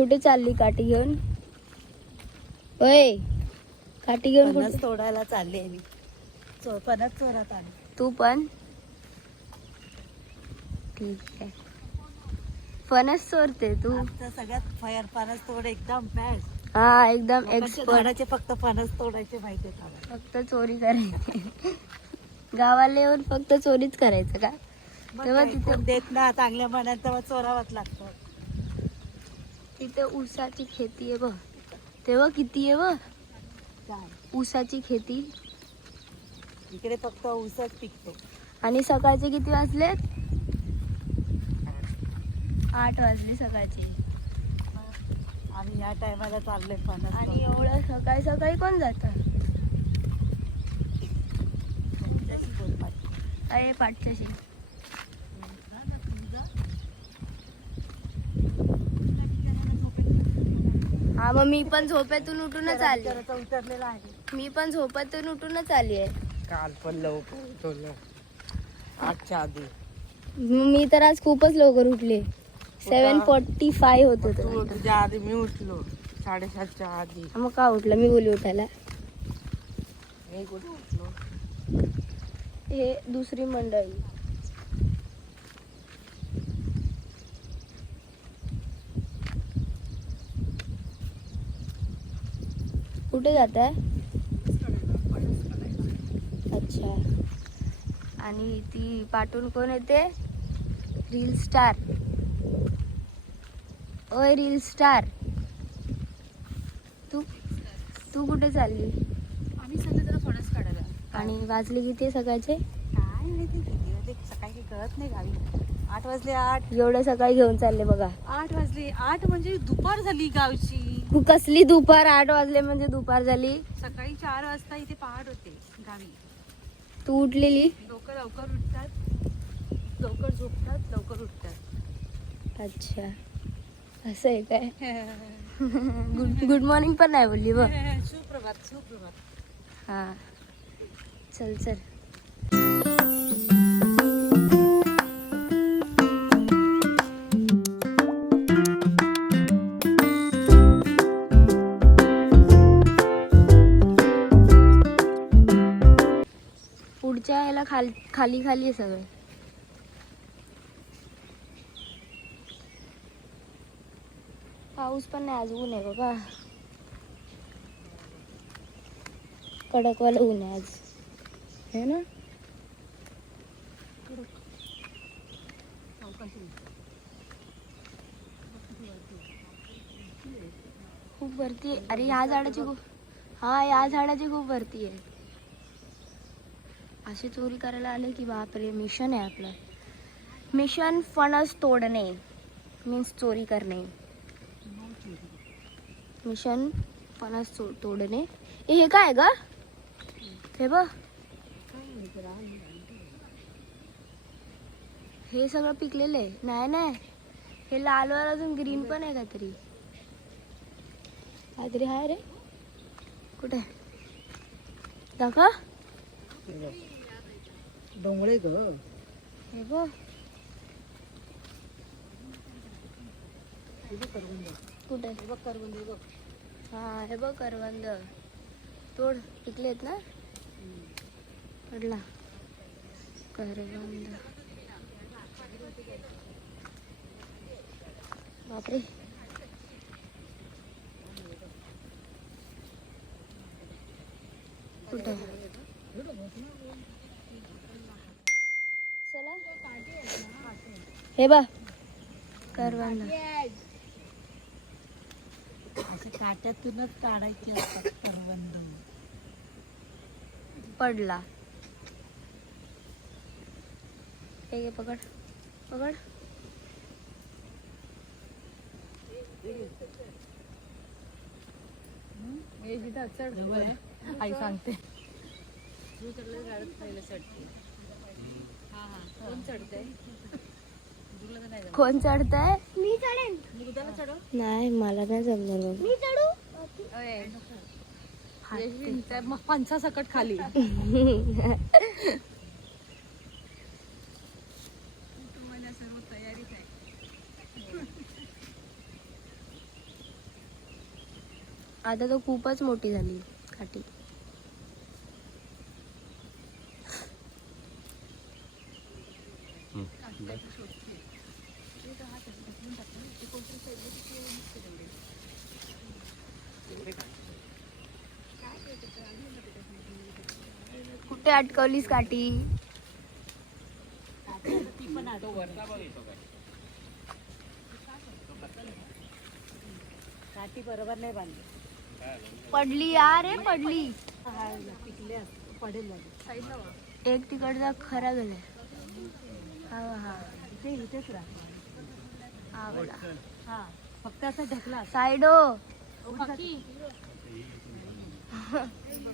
कुठे चालली काठी घेऊन? ओय, काठी घेऊन फणस कुठे? तोडायला चालले मी. फणस चोरात आली. तू पण? ठीक आहे. फणस चोरते तू? आमचं सगळ्यात फणस तोड एकदम बेस्ट. हा, एकदम लोकांच्या एक्सपर्ट. झाडाचे फक्त फणस तोडायचे माहिती आहे. फक्त चोरी करायची. गावाला येऊन फक्त चोरीच करायचं का? तेव्हा तिथे देत ना चांगल्या मनात तेव्हा चोरावंच लागतं. तिथे ऊसाची खेती आहे बघ. तेव्हा किती आहे बघ काय ऊसाची खेती. इकडे फक्त ऊसच पिकतो. आणि सकाळचे किती वाजलेत? 8 वाजले सकाळचे. आम्ही या टायमाला चाललोय फणस. आणि एवढं सकाळी सकाळी कोण जातं? अरे पाठच्याशी. हा, मग मी पण झोपेतून उठूनच आली. उतरलेला आहे. मी पण झोपेतून उठूनच आली आहे. काल पण लवकर उठवलं 8च्या आधी. मी तर आज खूपच लवकर उठले. 7:45 होत तू होतं. तुझ्या आधी मी उठलो 7:30च्या आधी. मग का उठलं? मी बोली उठायला. मी कुठे उठलो? हे दुसरी मंडळी. कुठे जात आहे? अच्छा. आणि ती पाठवून कोण येते? Reel star. ओय रील स्टार, तू तू कुठे चालली? आम्ही सध्या जरा फणस काढायला. आणि वाजले किती आहे सकाळचे? काय माहिती किती सकाळी काही कळत नाही गावी. 8 वाजले. 8 एवढं सकाळी घेऊन चालले बघा. 8 वाजले. 8 म्हणजे दुपार झाली गावची. कसली दुपार? 8 वाजले म्हणजे दुपार झाली? सकाळी 4 वाजता इथे पहाड होते गावी. तू उठलेली? लोक लवकर उठतात, लवकर झोपतात, लवकर उठतात. अच्छा, असं आहे काय? गुड मॉर्निंग पण नाही बोलली बघ. सुप्रभात सुप्रभात. हा, चल चल. पुढच्या ह्याला खाली खाली खाली आहे सगळं. पाऊस पण नाही, आज ऊन आहे बाबा. कडकवाला ऊन आहे आज, है ना? खूप वरती आहे. अरे या झाडाची खूप, हा या झाडाची खूप वरती आहे. अशी चोरी करायला आले की बापरे, मिशन आहे आपलं. मिशन फणस तोडणे मीन्स चोरी करणे. मिशन फणस तोडणे. हे काय ग? हे बघ, हे सगळं पिकलेलं आहे. नाही नाही, हे लालवर अजून ग्रीन पण आहे काहीतरी. काहीतरी आहे रे. कुठे दाखव. डोंगळे ग. हे बघ, कुठे? करवंद बघ. हा हे बघ करवंद. तोड, पिकलेत ना? पडला करवंद. बापरे, कुठे? चला, हे बघ करवंद. असं काट्यातूनच काढायचे असतात करवंद. पडला. हे घे, पकड पकड. आई सांगते. कोण चढतंय? मी चढेन. नाही, मला नाही जमणार बाबा. मी चढू. मग पंचासकट खाली. आता तर खूपच मोठी झाली काठी. कुठे अटकवलीस काठी? ती पण काठी बरोबर नाही बांधली. पडली यार, रे पडली. पिकले पडेल. एक तिकडचा खरा गेलाय. हा हा इथेच राहा. हा वाला. हा फक्त असं ढकला. साईडो.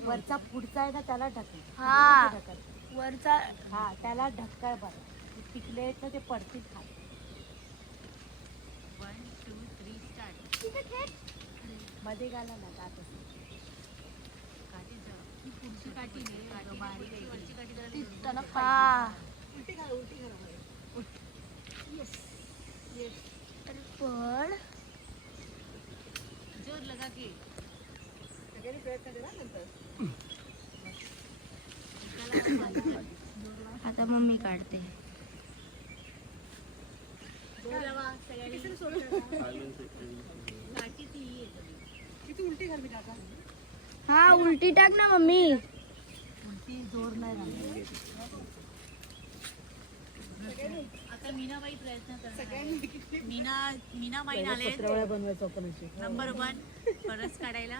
वरचा पुढचा आहे ना त्याला ढकल. हा ढकल वरचा. हा त्याला ढक्कळ बरं. पिकले आहेत ना ते पडतील खाली. 1 2 3 स्टार्ट. मध्ये घाला ना जात असेल. पुढची काठी हा पण जोर लगा की आता मम्मी काढते. हा उलटी टाक ना मम्मी. उलटी जोर नाही. आता मीनाबाई प्रयत्न करणार. मीनाबाई आले नंबर 1 परस काढायला.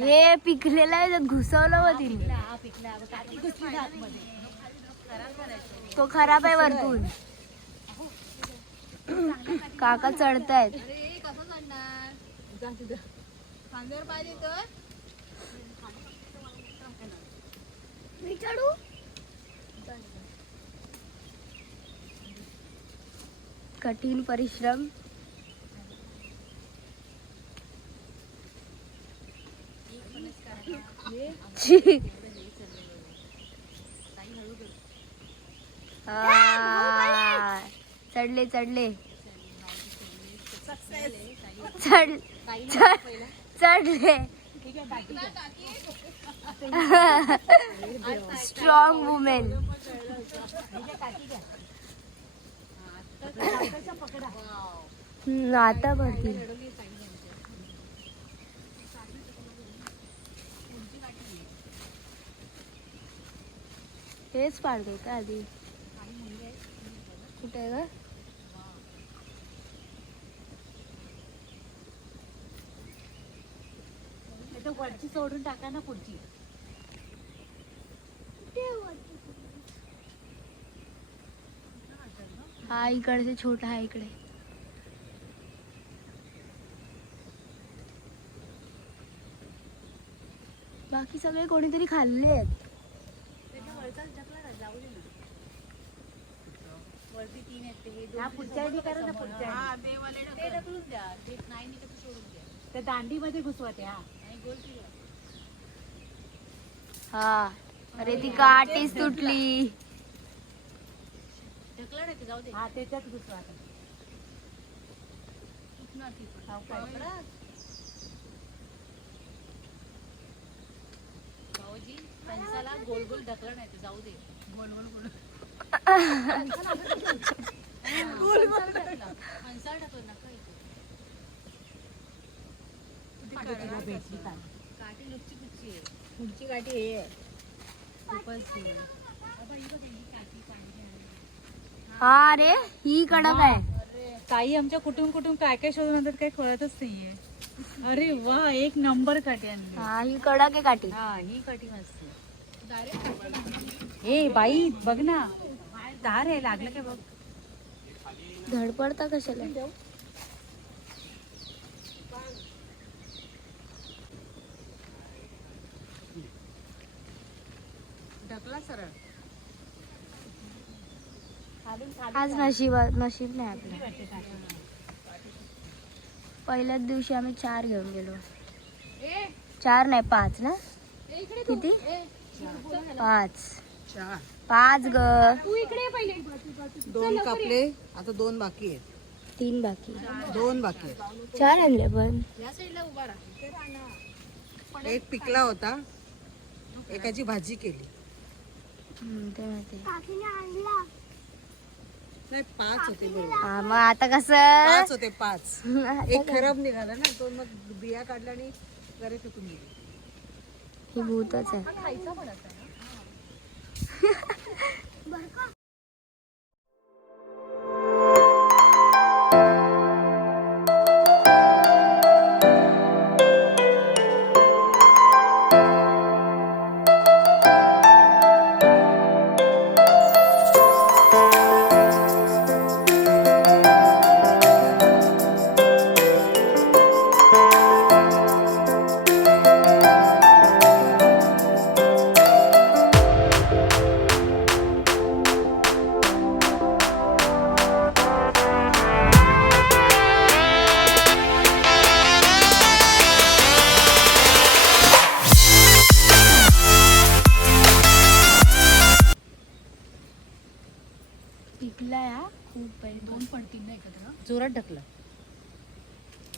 हे पिकलेलं आहे घुसवलं हो तिने. तो खराब आहे वरतून. काका चढतायत. कठीण परिश्रम. चढले चढले चढ चढले. Strong women. आता भरतील. हेच पाडते का आधी? कुठे आहे ग? वरची सोडून टाका ना पुढची. हा इकडचे छोटा आहे इकडे. बाकी सगळे कोणीतरी खाल्ले आहेत. वरती 3 आहेत. हा पुढच्या आधी करा ना. पुढच्या ते ढकलून द्या. ते नाही निघत तर सोडून द्या. त्या दांडीमध्ये घुसवा त्या. आणि गोल फिरवा. हा अरे ती काठीच तुटली. ढकला नाही ते जाऊ दे. हा त्याच्यात घुसवा. भाऊजी कंसाला गोल गोल ढकला नाही ते जाऊ दे. गोल गोल गोल कंसाला ढकल नका. काठी नुकची कुठची आहे? पुढची काठी हे आहे. हा रे ही कडक आहे. ताई आमच्या कुठून काय काय शोधून आणतात काही कळतच नाहीये. अरे वा एक नंबर काठी आणली. हा ही कडक आहे काठी. हा ही काठी मस्त. ए बाई बघ ना तार आहे लागलं काय बघ. धडपडता कशाला? ढकला सरळ. आज नशीब नाही आपलं. पहिल्याच दिवशी आम्ही 4 घेऊन गेलो. 4 नाही 5 ना? किती? 5. 5 ग. 2 कापले, आता 2 बाकी आहेत. 3 बाकी. 2 बाकी आहेत. 4 आणले पण. एक पिकला होता, एकाची भाजी केली. ते माहिती. नाही 5 होते बरोबर. हा मग आता कसं 5 होते 5. एक खराब निघाला ना, तो मग बिया काढला आणि जरा फेकून दिली. ही भूतच आहे. पिकला या खूप पहिले. 2 पडतील ना एकत्र. जोरात ढकला.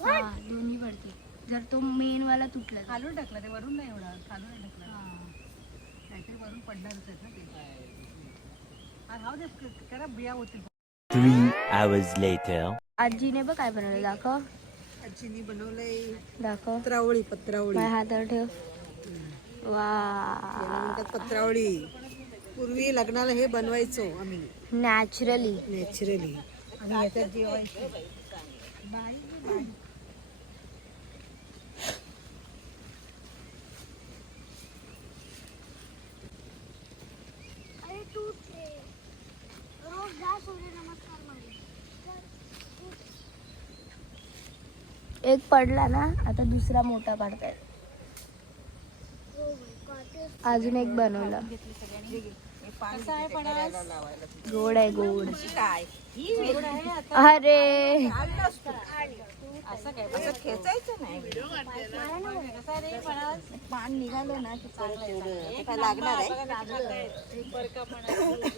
हा दोन्ही पडतील. जर तो मेन वाला तुटला तर. खालून टाकला ते, वरून नाही एवढा. खालून नाही टाकला. काहीतरी वरून पडणारच आहेत ना ते. हा दे, करा बिया होतील. 3 hours later. आजीने बघ काय बनवलं दाखव. आजीनी बनवलंय दाखव. पत्रावळी. माझ्या हातावर ठेव. वा याला म्हणतात पत्रावळी. पूर्वी लग्नाला हे बनवायचो आम्ही नॅचरली. नॅचरली. आणि याच्यात जेवायचं. एक पडला ना, आता दुसरा मोठा काढतायत. अजून एक बनवलं. गोड आहे गोड. अरे असं खेचायचं नाही. पान निघालं ना की परत तेवढं काय लागणार आहे.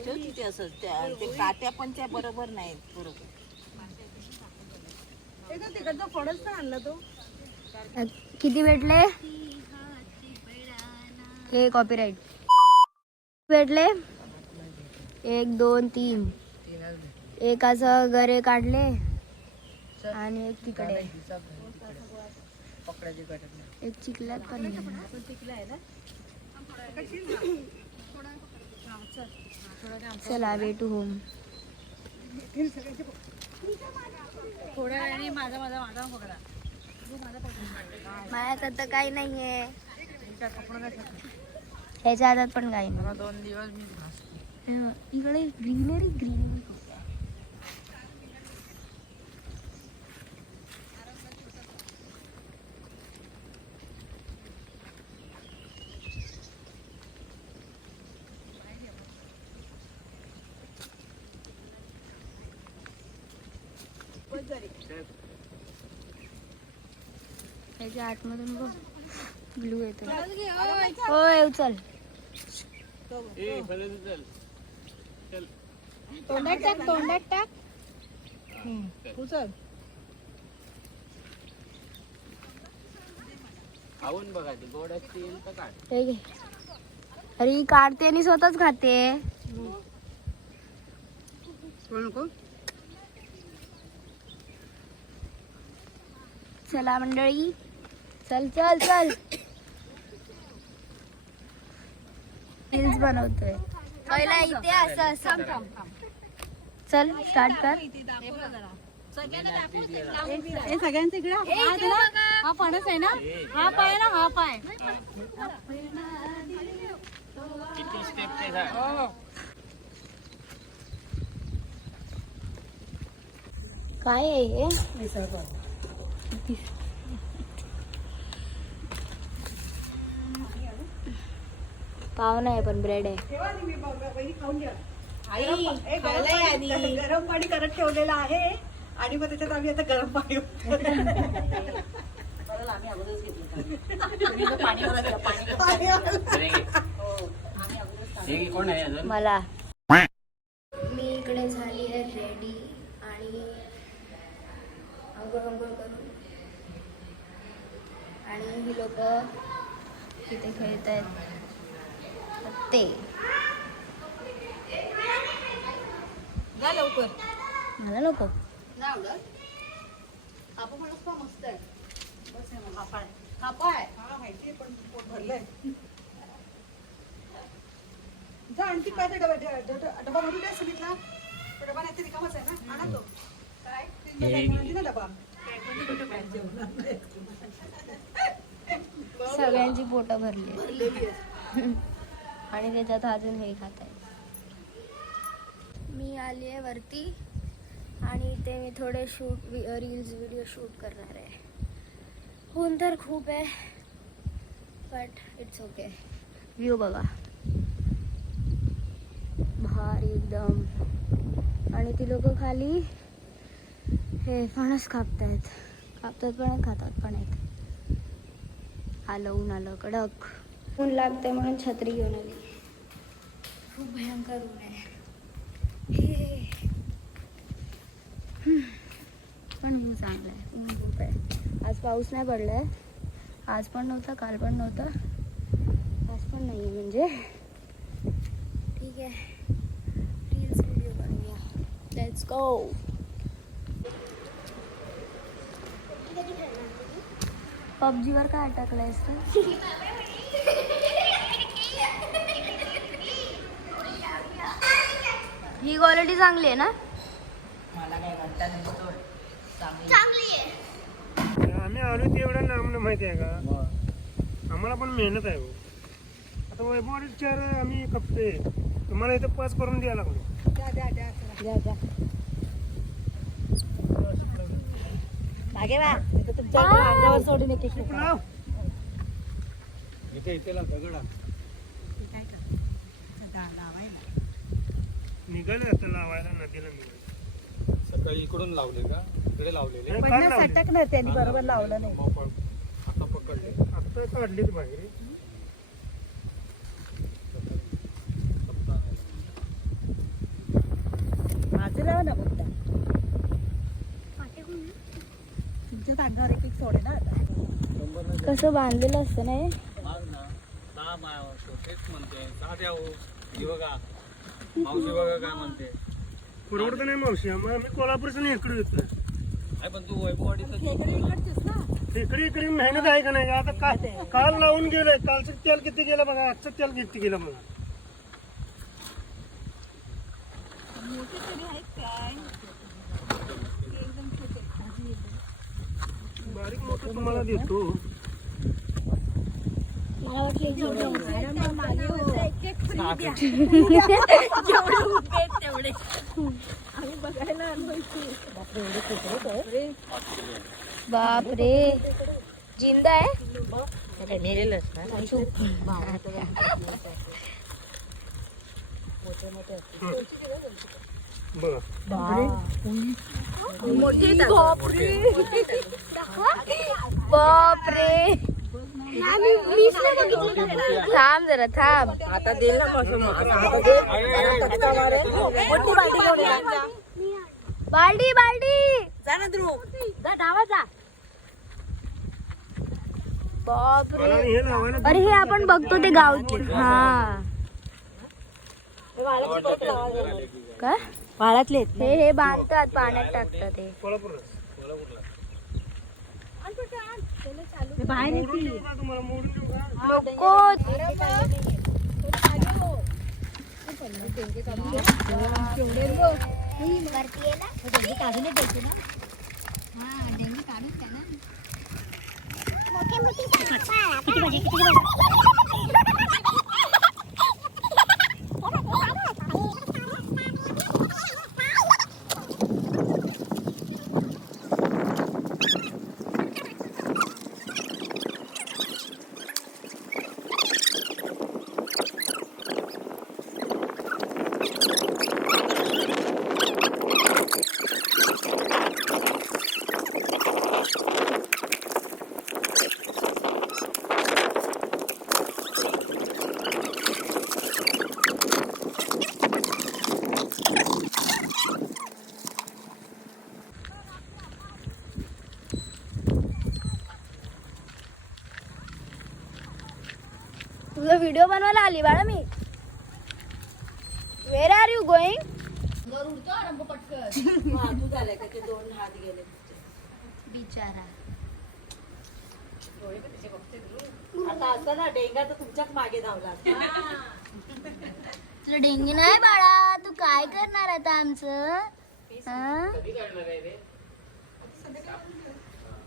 तिथे असं ते काट्या पण त्या बरोबर नाहीत. बरोबर तिकडचा फळच तर आणला तो. किती भेटले? हे कॉपीराइट. भेटले 1 2 3. एक असं गरे काढले आणि एक तिकडे. एक चिखलात पण आहे. चला वे टू होम. थोड्या वेळाने माझा पकडा. माझ्यात तर काही नाहीये. ह्याच्या हातात पण काही नाही. 2 दिवस मी इकडे ग्रीनरी ग्रीनरी. त्याच्या आतमधून बघ ब्लू येतो. होय उचल. तोंडात टाक. उचल. खाऊन बघा ते गोड असतील तर काढ. हे घे. अरे ही काढते आणि स्वतःच खाते. नको. चला मंडळी, चल चल चल. रील्स बनवतोय पहिला इथे असं असं. चल स्टार्ट कर. हे सगळ्यांचे इकडे हा फणस आहे ना. हा पाय ना. हा पाय. किती स्टेपचे झाड. काय आहे हे? पाव नाही पण ब्रेड आहे. गरम पाणी करत ठेवलेलं आहे आणि मग त्याच्यात आम्ही आता गरम पाणी मला मी इकडे झाली आहे रेडी आणि अंघोळ करून आणि ही लोक इथे खेळत आहेत ते लवकर मला नको जा आणखी काय डबा भरून द्या सुनीतला डबा नाही रिकामच आहे ना आणा तो काय डबा सगळ्यांची पोटं भरली आणि त्याच्यात अजून हे खात आहे. मी आली आहे वरती आणि इथे मी थोडे रील्स व्हिडिओ शूट करणार आहे. ऊन तर खूप आहे बट इट्स ओके. व्ह्यू बघा भारी एकदम आणि ती लोक खाली हे फणस कापतात पण खातात पण आहेत. आलं ऊन आलं कडक ऊन लागते म्हणून छत्री घेऊन आली. खूप भयंकर ऊन आहे पण व्ह्यू चांगला आहे. ऊन खूप आहे. आज पाऊस नाही पडलाय. आज पण नव्हता काल पण नव्हता आज पण नाही म्हणजे ठीक आहे. रील्स व्हिडिओ बनवूया. Let's go. पबजीवर काय अटकलायस तू? ही क्वालिटी चांगली आहे ना? आम्ही आलो ते एवढं लांब माहिती आहे का? आम्हाला पण मेहनत आहे हो. आता वैभव 4 आम्ही कपते तुम्हाला इथं 5 करून द्यायला लागलो. द्या मागे वा तुमच्या अंगावर सोडून एक निघाले आता लावायला नदीला निघाले. सकाळी इकडून लावले का इकडे लावलेले सटक नाही त्यांनी बरोबर लावलं नाही. आता पकडले आता काढलीत बाहेर. माझं लावा ना मुद्दा तुमच्याच अंगावर एक सोडे ना आता. कसं बांधलेलं असतं ना हे? तेच म्हणते साध्या हो ही बघा मावशी बघा काय म्हणते. परवडतं नाही मावशी आम्हाला. मी कोल्हापूरचं नाही इकडे येतोय. पण तू वैभववाडीचं इकडे मेहनत आहे का नाही? आता काल लावून गेलंय. कालचं तेल किती गेलं बघा आजचं तेल किती गेलं बघा. बारीक मोठं तुम्हाला देतो. मला वाटलं बाप रे जिंदा आहे. बघा बाप रे थांब जरा थांब. आता देईल ना बाल्टी बाल्टी जा ना ध्रुव जा धावा जा. बाप रे. मला हे लावायला अरे हे आपण बघतो ते गावचे. हा काय वाळातले हे बांधतात पाण्यात टाकतात ते. कोल्हापूरला बाहेर मोडून देऊ का तुम्हाला? मोडून देऊ का? नको तुझा व्हिडिओ बनवायला आली बाळा मी. वेर आर यू गोईंग? दूध आलंय का ते 2 हात गेले बिचारा. आता असं ना डेंगा तर तुमच्याच मागे धावला. तुला डेंगी नाही बाळा. तू काय करणार आता आमचं? हा?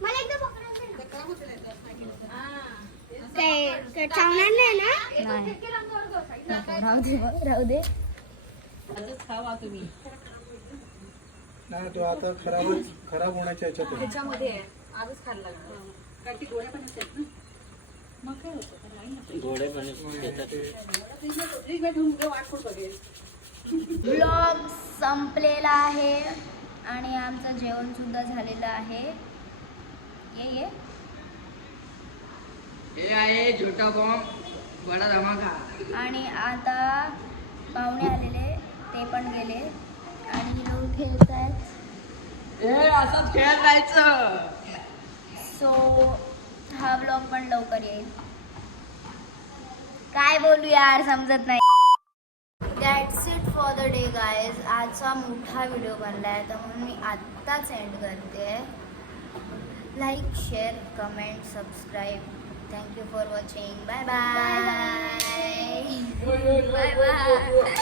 मला एकदा ते चावणार नाही ना? नाही. राहू दे. आजच खावा तुम्ही. नाही तो आता खराब होण्याच्या ह्याच्यात आहे. त्याच्यामध्ये आहे. आजच खायला लागतं. कारण ती गोळ्या पण असतात ना. मग काय होतं? गोडे पण येतात. फ्रीजमध्ये ठेवून उद्या वाट कोण बघेल. ब्लॉग संपलेला आहे आणि आमचं जेवण सुद्धा झालेलं आहे. ये ये आहे छोटा बॉम्ब बडा धमाका. आणि आता पाहुणे आलेले ते पण गेले आणि लोक खेळत आहेत. ए असंच खेळत राहायचं. सो हा ब्लॉग पण लवकर येईल. काय बोलू यार समजत नाही. That's it for the day guys. आजचा मोठा व्हिडिओ बनला आहे तर म्हणून मी आत्ताच एंड करते. Like share comment subscribe. Thank you for watching. Bye bye. Bye bye.